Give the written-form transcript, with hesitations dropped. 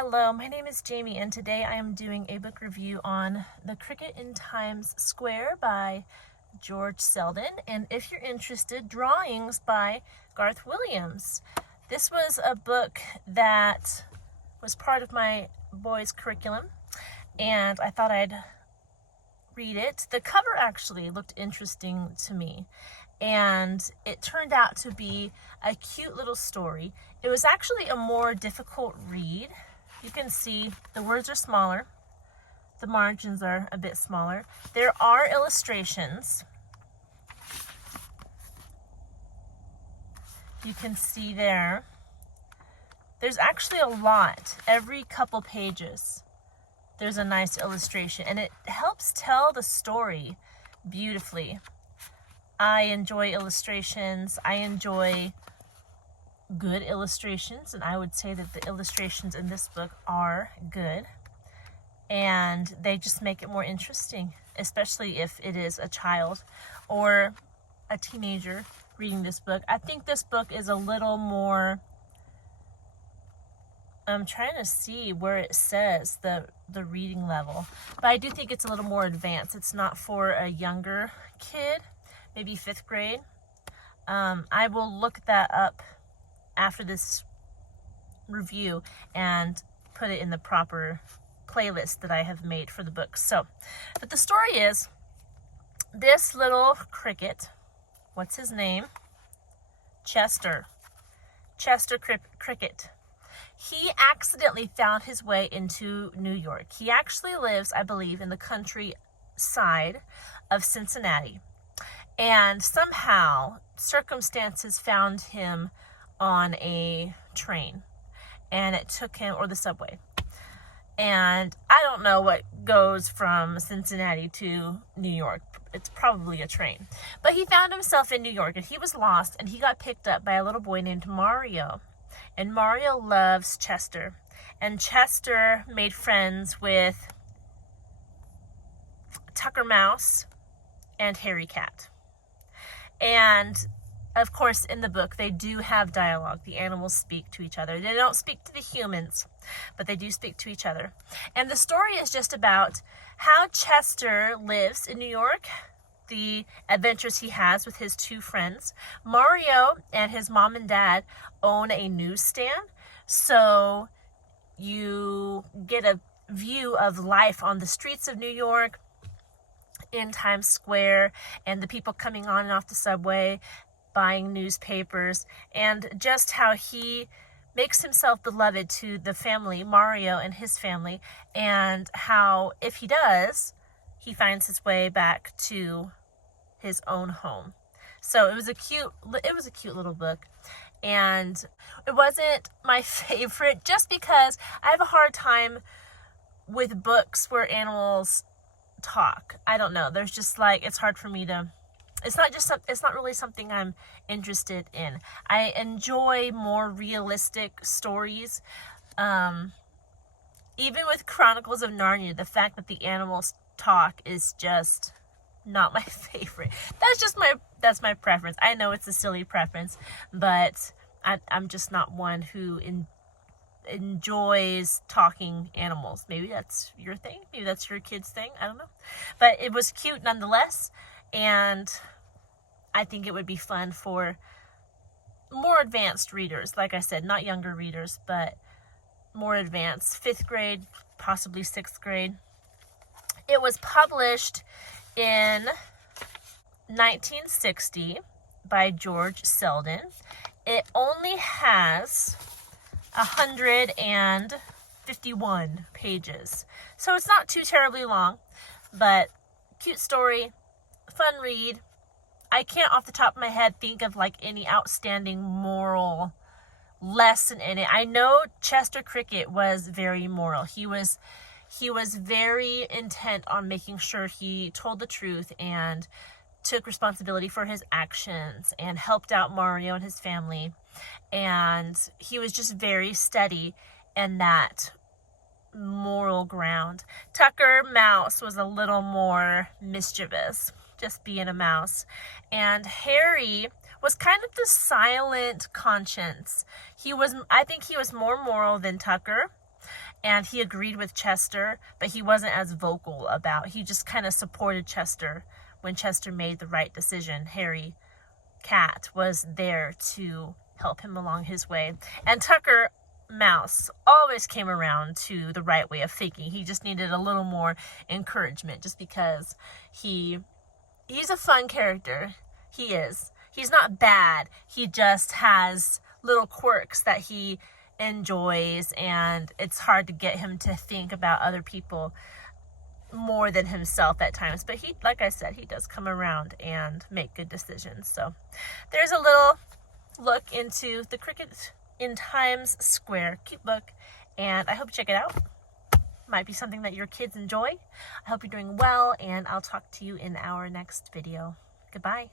Hello, my name is Jamie, and today I am doing a book review on The Cricket in Times Square by George Selden, and if you're interested, drawings by Garth Williams. This was a book that was part of my boys' curriculum, and I thought I'd read it. The cover actually looked interesting to me, and it turned out to be a cute little story. It was actually a more difficult read. You can see the words are smaller, the margins are a bit smaller. There are illustrations. You can see there. There's actually a lot. Every couple pages there's a nice illustration, and it helps tell the story beautifully. I enjoy illustrations. I enjoy good illustrations, and I would say that the illustrations in this book are good, and they just make it more interesting, especially if it is a child or a teenager reading this book. I think this book is a little more, I'm trying to see where it says the reading level, but I do think it's a little more advanced. It's not for a younger kid, maybe 5th grade. I will look that up after this review and put it in the proper playlist that I have made for the book. But the story is, this little cricket, what's his name? Chester Cricket. He accidentally found his way into New York. He actually lives, I believe, in the countryside of Cincinnati. And somehow circumstances found him on a train, and it took him, or the subway. And I don't know what goes from Cincinnati to New York. It's probably a train. But he found himself in New York, and he was lost, and he got picked up by a little boy named Mario. And Mario loves Chester. And Chester made friends with Tucker Mouse and Harry Cat. And of course, in the book, they do have dialogue. The animals speak to each other. They don't speak to the humans, but they do speak to each other. And the story is just about how Chester lives in New York, the adventures he has with his 2 friends. Mario and his mom and dad own a newsstand, so you get a view of life on the streets of New York, in Times Square, and the people coming on and off the subway, buying newspapers, and just how he makes himself beloved to the family, Mario and his family, and how, if he does, he finds his way back to his own home. So it was a cute little book, and it wasn't my favorite just because I have a hard time with books where animals talk. I don't know. There's just it's hard for me to, it's not really something I'm interested in. I enjoy more realistic stories. Even with Chronicles of Narnia, the fact that the animals talk is just not my favorite. That's my preference. I know it's a silly preference, but I'm just not one who enjoys talking animals. Maybe that's your thing. Maybe that's your kid's thing. I don't know. But it was cute nonetheless, and I think it would be fun for more advanced readers. Like I said, not younger readers, but more advanced. 5th grade, possibly 6th grade. It was published in 1960 by George Selden. It only has 151 pages. So it's not too terribly long, but cute story, fun read. I can't off the top of my head think of any outstanding moral lesson in it. I know Chester Cricket was very moral. He was very intent on making sure he told the truth and took responsibility for his actions and helped out Mario and his family. And he was just very steady in that moral ground. Tucker Mouse was a little more mischievous, just being a mouse. And Harry was kind of the silent conscience. I think he was more moral than Tucker. And he agreed with Chester, but he wasn't as vocal about. He just kind of supported Chester when Chester made the right decision. Harry Cat was there to help him along his way. And Tucker Mouse always came around to the right way of thinking. He just needed a little more encouragement, just because he's a fun character. He is. He's not bad. He just has little quirks that he enjoys, and it's hard to get him to think about other people more than himself at times. But he, like I said, he does come around and make good decisions. So there's a little look into The Cricket in Times Square. Cute book, and I hope you check it out. Might be something that your kids enjoy. I hope you're doing well, and I'll talk to you in our next video. Goodbye.